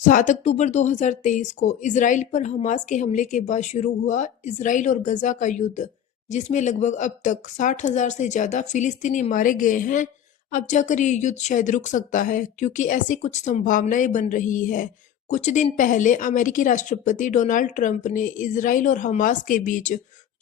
7 अक्टूबर 2023 को इजराइल पर हमास के हमले के बाद शुरू हुआ इजराइल और गजा का युद्ध, जिसमें लगभग अब तक 60,000 से ज्यादा फिलिस्तीनी मारे गए हैं। अब जाकर ये युद्ध शायद रुक सकता है, क्योंकि ऐसी कुछ संभावनाएं बन रही है। कुछ दिन पहले अमेरिकी राष्ट्रपति डोनाल्ड ट्रंप ने इजराइल और हमास के बीच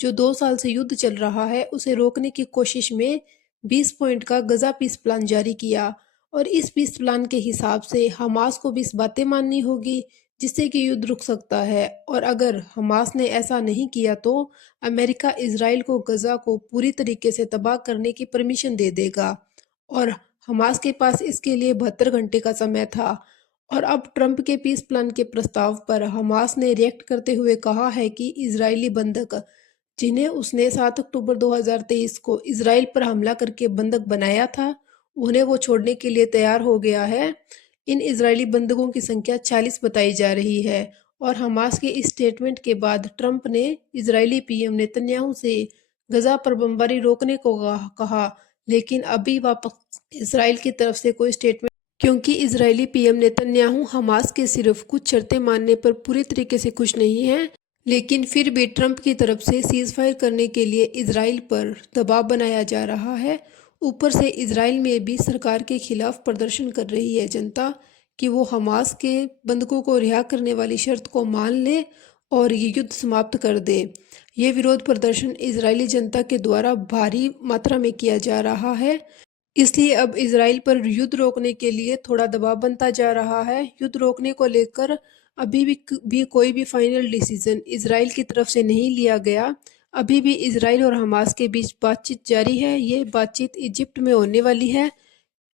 जो 2 साल से युद्ध चल रहा है, उसे रोकने की कोशिश में 20 पॉइंट का गजा पीस प्लान जारी किया। और इस पीस प्लान के हिसाब से हमास को 20 बातें माननी होगी, जिससे कि युद्ध रुक सकता है। और अगर हमास ने ऐसा नहीं किया तो अमेरिका इजराइल को गजा को पूरी तरीके से तबाह करने की परमिशन दे देगा। और हमास के पास इसके लिए 72 घंटे का समय था। और अब ट्रंप के पीस प्लान के प्रस्ताव पर हमास ने रिएक्ट करते हुए कहा है कि इजरायली बंधक, जिन्हें उसने 7 अक्टूबर 2023 को इजराइल पर हमला करके बंधक बनाया था, उन्हें वो छोड़ने के लिए तैयार हो गया है। इन इजरायली बंधकों की संख्या 40 बताई जा रही है। और हमास के इस स्टेटमेंट के बाद ट्रंप ने इजरायली पीएम नेतन्याहू से गजा पर बमबारी रोकने को कहा, लेकिन अभी वापस इजराइल की तरफ से कोई स्टेटमेंट, क्योंकि इजरायली पीएम नेतन्याहू हमास के सिर्फ कुछ शर्तें मानने पर पूरी तरीके से खुश नहीं हैं। लेकिन फिर भी ट्रंप की तरफ से सीजफायर करने के लिए इजराइल पर दबाव बनाया जा रहा है। ऊपर से इजराइल में भी सरकार के खिलाफ प्रदर्शन कर रही है जनता, कि वो हमास के बंधकों को रिहा करने वाली शर्त को मान ले और ये युद्ध समाप्त कर दे। ये विरोध प्रदर्शन इजरायली जनता के द्वारा भारी मात्रा में किया जा रहा है। इसलिए अब इजराइल पर युद्ध रोकने के लिए थोड़ा दबाव बनता जा रहा है। युद्ध रोकने को लेकर अभी भी कोई भी फाइनल डिसीजन इजराइल की तरफ से नहीं लिया गया। अभी भी इजराइल और हमास के बीच बातचीत जारी है। ये बातचीत इजिप्ट में होने वाली है।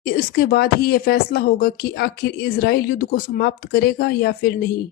इसके बाद ही ये फैसला होगा कि आखिर इजराइल युद्ध को समाप्त करेगा या फिर नहीं।